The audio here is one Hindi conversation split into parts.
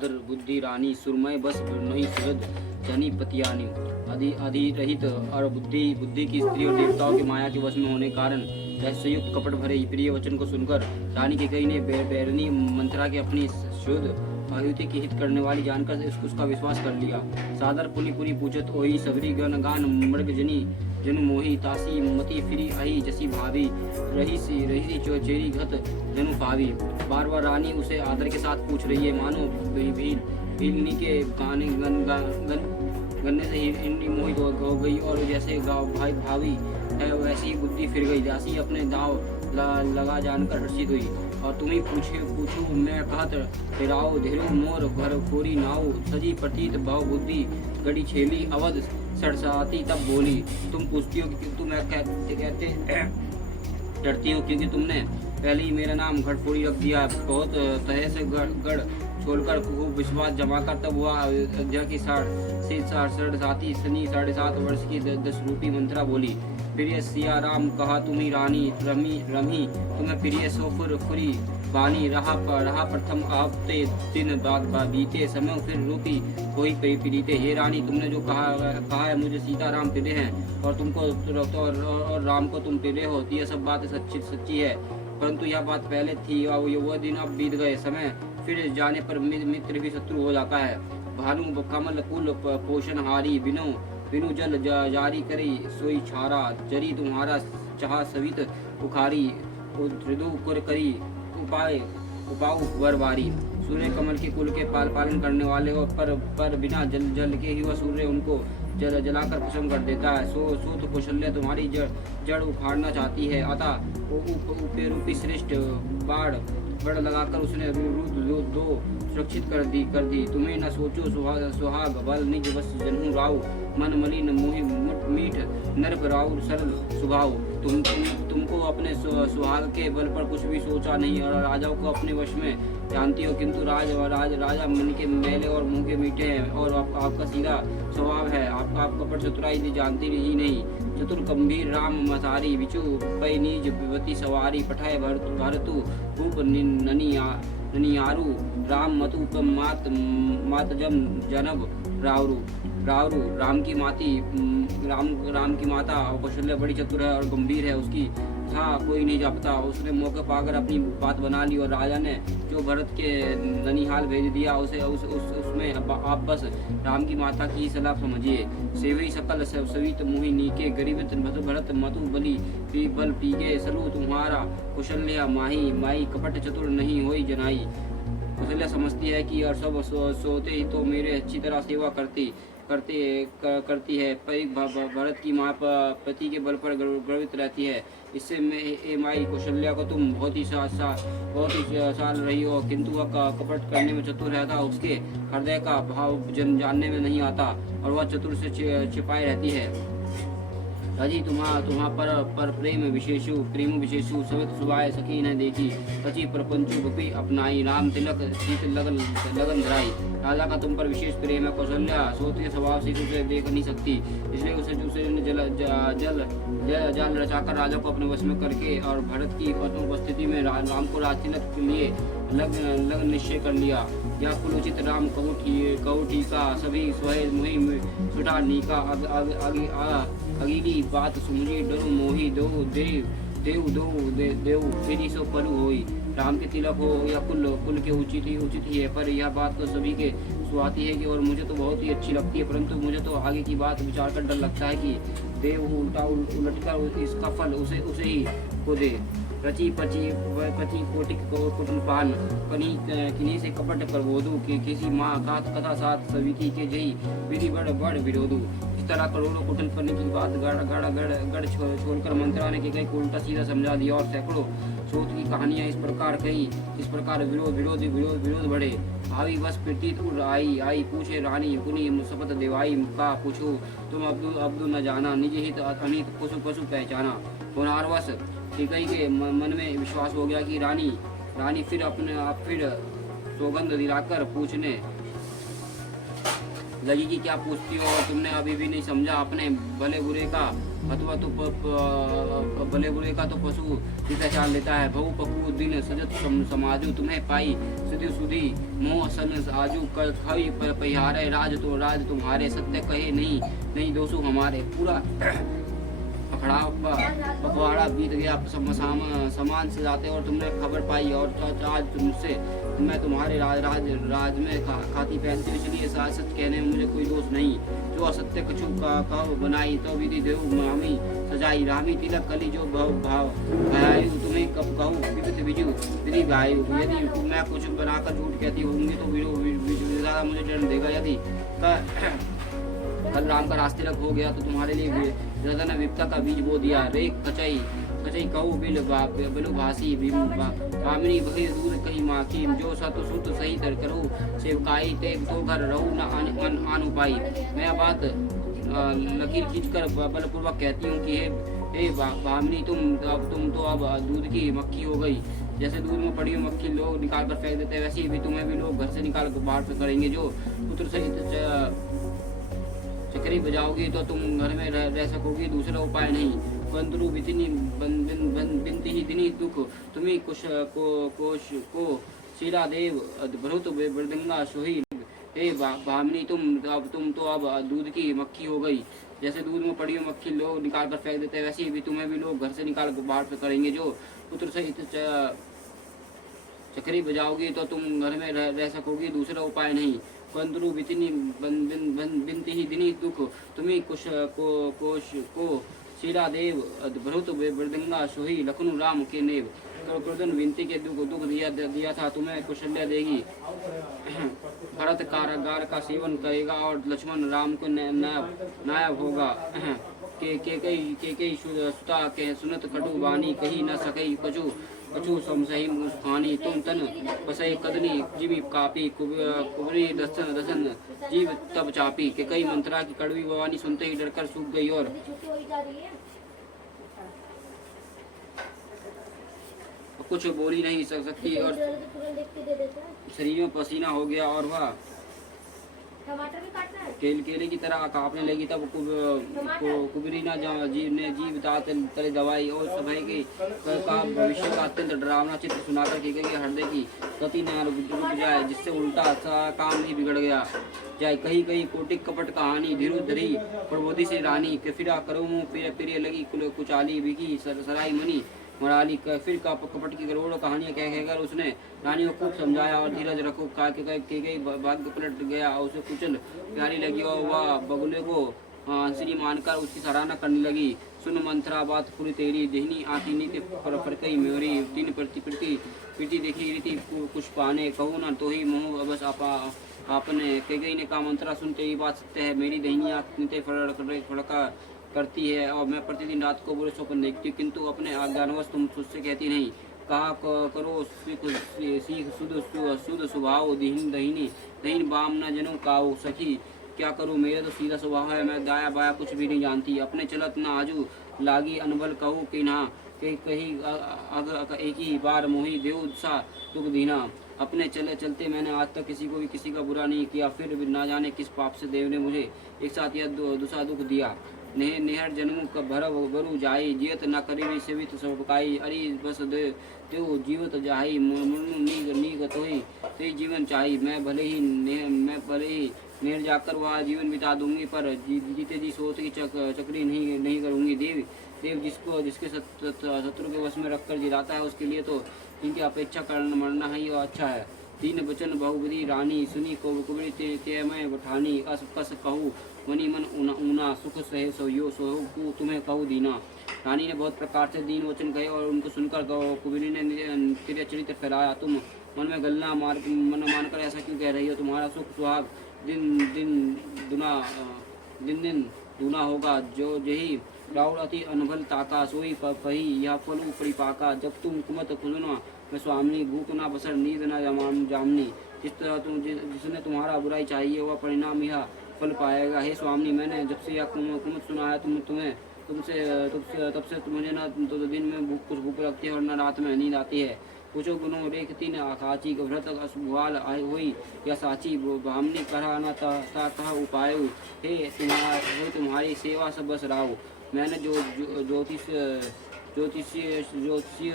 अधर बुद्धि रानी सुरमय बस नहीं सुहृद जनी पतियानी। अधिरहित और बुद्धि की स्त्री और देवताओं की माया के वश में होने कारण रहस्ययुक्त कपट भरे प्रिय वचन को सुनकर रानी कैकेयी ने बैरनी मंत्रा के अपनी शुद्ध आयुति की हित करने वाली जानकर उसका विश्वास कर लिया। सादर पुनि पूछत ओही सबरी गण गान मृग जनु मोही तासी मती फिरी अही जसी भाभी रही चेरी घत जनु पावी। बार बार रानी उसे आदर के साथ पूछ रही है, मानो भीलनी के गाने गन्ने से हिंदी मोहित हो गई और जैसे भावी है वैसी ही बुद्धि फिर गई, जैसी अपने दाव लगा जानकर हर्षित हुई। और तुम्हें पूछू मैं कहत फिराओ धेरु मोर घर खोरी नाव सजी प्रतीत भाव बुद्धि गड़ी छेली अवध सड़साती तब बोली। तुम पूछती हो कि तुम कहते डरती हो क्योंकि तुमने पहले ही मेरा नाम घड़फोड़ी रख दिया। बहुत तरह से गढ़ छोड़कर खूब विश्वास जमा कर तब हुआ अयोध्या की साढ़े सनी 7.5 वर्ष की 10 रूपी मंत्रा बोली। प्रिय सिया राम कहा तुम्ही रानी रमी तुम्हें प्रिय सोफुर फुरी बानी रहा प्रथम आपते दिन बाद बीते समय फिर रूपी कोई प्रीते। हे रानी तुमने जो कहा है मुझे सीता राम प्रिय हैं और तुमको और राम को तुम प्रिय हो, यह सब बात सच्ची है, परंतु यह बात पहले थी और वह दिन अब बीत गए। समय फिर जाने पर मित्र भी शत्रु हो जाता है। भानु कमल कुल पोषणहारी बिनु जल जारी करी सोई छारा जरी तुम्हारा चाह सवित उखारी कुर करी उपाऊ वरवारी। सूर्य कमल के कुल के पालन करने वाले और पर बिना जल के ही वह सूर्य उनको जलाकर भस्म कर देता है। सो तो कौशल्य तुम्हारी जड़ उखाड़ना चाहती है, अतः रूपी श्रेष्ठ बड़ लगाकर उसने दो सुरक्षित कर दी। तुम्हें न सोचो सुहाग बल निज बस जन्हू राव मन मलिन मोहि मीठ नर्भ राव सरल सुभाव। तुमको अपने सुहाग के बल पर कुछ भी सोचा नहीं और राजाओं को अपने वश में जानती हो, किंतु राजा मन के मेले और मुंह के मीठे हैं और आपका सीधा स्वभाव है। आप कपट चतुराई जानती ही नहीं। चतुर गंभीर राम मसारी बिचु पै नीज विवती सवारी पठाए भरतु भूप ननियारू राम मतु मात जनब रावरू। राम की माता कौशल्या बड़ी चतुर है और गंभीर है, उसकी था कोई नहीं जानता। उसने मौके पाकर अपनी बात बना ली और राजा ने जो भरत के ननिहाल भेज दिया उसमें आप बस राम की माता की सलाह समझिए। सेवई सकल सवित मोहि नीके गरीबत भरत मधु बल पीगे सलू तुम्हारा कौशल्या माही कपट चतुर नहीं होई जनाई। कौशल्या समझती है कि और सब सोते ही तो मेरे अच्छी तरह सेवा करती है, पर भरत की माँ पति के बल पर गर्वित रहती है। इससे मैं माई कौशल्या को तुम बहुत ही साल रही हो, किंतु वह कपट करने में चतुर रहता, उसके हृदय का भाव जानने में नहीं आता और वह चतुर से छिपाई रहती है। अजी तुम्हा पर प्रेम विशेषु सवित सुबाय सखी न देखी सची प्रपंचु भपी अपनाई राम तिलक सीत लगन धराई। राजा का तुम पर विशेष प्रेम है। कौशल्या सोते स्वभाव से उसे देख नहीं सकती, इसलिए उसे जाल रचाकर राजा को अपने वश में करके और भरत की उपस्थिति में राम को राजतिलक के लिए लग्न निश्चय कर लिया। यह कुलोचित राम कहू ठीका सभी स्वय मुहि सुठा नीका अगली बात सुमुझी डरु मोही देव फिरी सो पलु होई। राम के तिलक हो या कुल के उचित ही है, पर यह बात तो सभी के सुहाती है कि और मुझे तो बहुत ही अच्छी लगती है, परंतु मुझे तो आगे की बात विचार कर डर लगता है कि देव उलटकर इसका फल उसे ही को दे। रची कोटिक कुटुन पान किन्हीं से कपट प्रबोधु के किसी माँ कथा साथ सविती के जई विधि बड़ विरोधु। इस तरह करोड़ों कुटुन करने की बात गढ़ छोड़कर मंत्रा ने कई को उल्टा सीधा समझा दिया और सैकड़ों सोच की कहानियां इस प्रकार कही। इस प्रकार विरोध बढ़े। भावी बस प्रतीत उड़ आई पूछे रानी पुनि शपथ देवाई का पूछो तुम अब्दुल न जाना निज हित अनित पशु पहचाना। पुनर्वश कैकेयी के मन में विश्वास हो गया कि रानी फिर सौगंध दिलाकर पूछने लगी कि क्या पूछती हो और तुमने अभी भी नहीं समझा अपने भले बुरे का अथवा तो भले बुरे का तो पशु भी पहचान लेता है। बहु पकू दिन सजत समाजू तुम्हें पाई सुधि सुधी मोह सन आजू खई पहिहारे राज तुम्हारे सत्य कहे नहीं दोषु हमारे। पूरा पखवाड़ा बीत गया समान से जाते और तुमने खबर पाई और आज तुमसे मैं तुम्हारे राज में खाती पहनती हूँ, इसलिए सच कहने में मुझे कोई दोष नहीं। जो असत्य कछु का बनाई तो विधि देव मामी सजाई रामी तिलक कली जो भायु तुम्हें कब कहूँ विविध बिजु विधि भायु। यदि मैं कुछ बनाकर झूठ कहती होंगी तो विधाता मुझे दंड देगा। यदि कल राम का रास्ते हो गया तो तुम्हारे लिए दादा ने विपता का बीज बो दिया। रे कचई कहू बिलु भासी कामिनी बही दूध कही माखी जो सत सुत सही तर करो सेवकाई ते तो घर रहू न आनु पाई। मैं बात लकीर खींचकर बलपूर्वक कहती हूँ कि हे भामिनी तुम तो अब दूध की मक्खी हो गई। जैसे दूध में पड़ी हुई मक्खी लोग निकाल कर फेंक देते हैं, वैसे ही तुम्हें भी लोग घर से निकाल कर बाहर करेंगे। जो पुत्र सहित चक्री बजाओगी तो तुम घर में रह सकोगी, दूसरा उपाय नहीं। बंदरू बिनती ही दिनी दुख तुम्हें कुश को शीला देव भरुत वृदंगा सोही। हे भामिनी तुम तो अब दूध की मक्खी हो गई। जैसे दूध में पड़ी हुई मक्खी लोग निकाल कर फेंक देते हैं, वैसे ही भी तुम्हें भी लोग घर से निकाल कर बाहर करेंगे। जो पुत्र सहित चक्री बजाओगी तो तुम घर में रह सकोगी, दूसरा उपाय नहीं। बंदरू बिनती ही दिनी दुख तुम्हें कुश को शीला देव भरुत वृदंगा सोही लखनऊ राम के नेव। क्रोधन विनती के दुख दिया था, तुम्हें कुशल्या देगी। भरत कारागार का सेवन करेगा और लक्ष्मण राम को नायब होगा। के सुता के सुनत कटु वाणी कही न सकई कछु समसही मुस्कानी। तुम तन बसई कदनी जीवी कापी कुबरी दसन जीव तब चापी। के कई मंत्रा की कड़वी वाणी सुनते ही डरकर सूख गई और कुछ बोली नहीं सकती और शरीर में पसीना हो गया और वह केले की तरह कांपने लगी। तब कुबरी जीव दांत तले दवाई और सभय के भविष्य का अत्यंत डरावना चित्र सुनाकर की गई हृदय की गति न रुक जाए, जिससे उल्टा सा काम ही बिगड़ गया जाए। कहीं कहीं कोटिक कपट कहानी धीरू धरी प्रबोधी से रानी के फिरा करो मुँह पिरे लगी कुचाली बिकी सराई मनी मराली। फिर कपट की करोड़ों कहानियां कहकर उसने रानी को खूब समझाया और धीरज रखो के भाग्य पलट गया और उसे कुचल प्यारी लगी और वह बगुले को हंसनी मानकर उसकी सराहना करने लगी। सुन मंत्रा बात पूरी तेरी देहनी आती नीति फरकई मेरी तीन प्रीति देखी रीति कुछ पाने कहू न तो ही मोह बस आपने कई ने कहा मंत्रा सुनते ही बात सत्य है। मेरी दहनी आती फड़का करती है और मैं प्रतिदिन रात को बुरे स्वप्न देखती हूँ, किंतु अपने अज्ञानवश तुम तुझसे कहती नहीं। कहा करो सीख शुद्ध स्वभाव दहीन बाम न जनो काओ सखी। क्या करूँ मेरा तो सीधा स्वभाव है, मैं दाया बाया कुछ भी नहीं जानती। अपने चलत न आजू लागी अनबल कहूँ कि ना कहीं एक ही बार मोही देव सा दुख दीना। अपने चलते मैंने आज तक किसी को भी किसी का बुरा नहीं किया, फिर भी ना जाने किस पाप से देव ने मुझे एक साथ यह दूसरा दुख दिया। नेहर जन्म का भरव बरु जाई जियत न करी सेवित सबकाई। अरे बस देव जीवत जाई मुर्नु नीग तोही ते जीवन चाही। मैं भले ही नेहर जाकर वह जीवन बिता दूंगी, पर जीते जी सोच की चक्री नहीं करूंगी। देव जिसके शत्रु के वश में रखकर जिलाता है, उसके लिए तो इनकी अपेक्षा करना मरना ही अच्छा है। तीन बचन बहुबरी रानी सुनी कुबरी ते मैं बठानी। कस कहू मनी मन ऊना सुख सहे सोहो तुम्हें कहू दीना। रानी ने बहुत प्रकार से दीन वचन कहे और उनको सुनकर कुबरी ने तेरे चरित्र फैलाया। तुम मन में गलना मानकर ऐसा क्यों कह रही हो? तुम्हारा सुख सुहाग दिन दूना होगा। जो जही राउल अति अनभल ताका सोई पही यह फलू परिपाका। जब तुम कुमत खुजना मैं स्वामिनी भूख ना बसर नींद ना जामनी। जिस तरह जिसने तुम्हारा बुराई चाहिए वह परिणाम यह फल पाएगा। हे स्वामिनी, मैंने जब से यह कुमत सुना है तब से मुझे न तो दिन में कुछ भूख लगती है और न रात में नींद आती है। पूछो गुनो रेख तीन आखाची व्रत असुभाल आई हुई या साची। भामनी करा न तह उपाय हे तुम्हारी सेवा सब बस राव। मैंने ज्योतिषी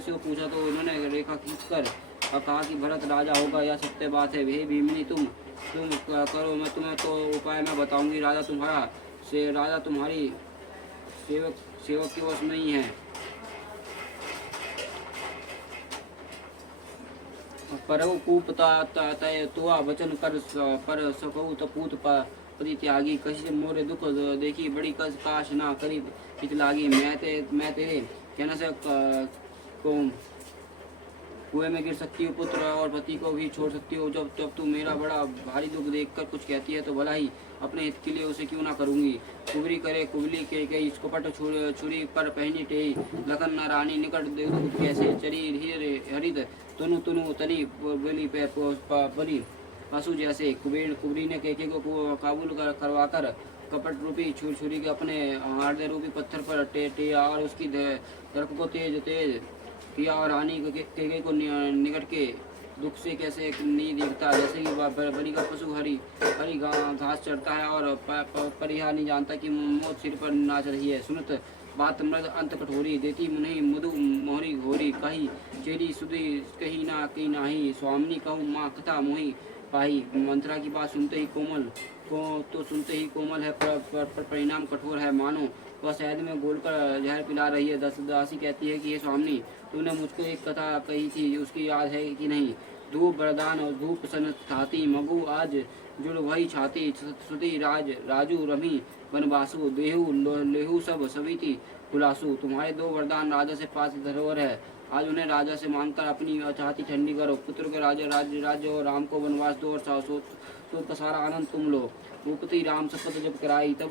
से पूछा तो उन्होंने रेखा खींचकर कहा कि भरत राजा होगा। यह सत्य बात है। हे भीमिनी, तुम करो, मैं तुम्हें तो उपाय मैं बताऊंगी। राजा तुम्हारी सेवक के वश नहीं है। परहु कूप तय तुआ वचन कर पर सकहु तपूत परित्यागी। कहि मोरे दुख देखी बड़ी कस काश ना करी पित लागी। मैं तेरे कहने से कुएं में गिर सकती हूँ, पुत्र और पति को भी छोड़ सकती हूँ। जब तू मेरा बड़ा भारी दुख देखकर कुछ कहती है तो भला ही अपने हित के लिए उसे क्यों ना करूँगी। कुबरी करे कुबली के गई कपट छुरी पर पहनी टेही। लखन न रानी निकट देवदूत कैसे चरी हरित तुनु तुनु तरी बोली परी पशु जैसे। कुबरी ने केके को काबुल करवाकर कपट रूपी छुरी के अपने हृदय रूपी पत्थर पर टेया और उसकी धड़क को तेज किया और रानी केके को निकट के दुख से कैसे नहीं दिखता, जैसे कि बड़ी का पशु हरी घास चढ़ता है और परिहार नहीं जानता कि मौत सिर पर नाच रही है। सुनत बात मृद अंत कठोरी देती मुनि मधु मोहरी घोरी। कही चेरी सुधी कही नाही स्वामिनी कहूँ माँ कथा मोही पाही। मंत्रा की बात सुनते ही कोमल है पर परिणाम कठोर है। मानो वह शहद में घोलकर जहर पिला रही है। दासी कहती है कि हे स्वामिनी, तूने मुझको एक कथा कही थी, उसकी याद है कि नहीं। धूप वरदान और धूप सन थाती मगु आज जुड़ वही छाती। सुती राजू रमी वनवासु देहु लेहु सब सविति खुलासु। तुम्हारे दो वरदान राजा से 5 धरोहर है, आज उन्हें राजा से मांगकर अपनी छाती ठंडी करो। पुत्र के राज्य और राम को वनवास दो और सोच का सारा आनंद तुम लो। भूपति राम शपथ जब कराई तब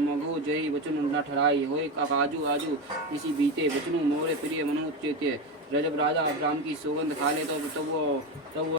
मघो जय वचन न ठहराई। होए आजू किसी बीते वचनु मोरे प्रिय मनु चेते। जब राजा राम की सौगंध खा ले तब वो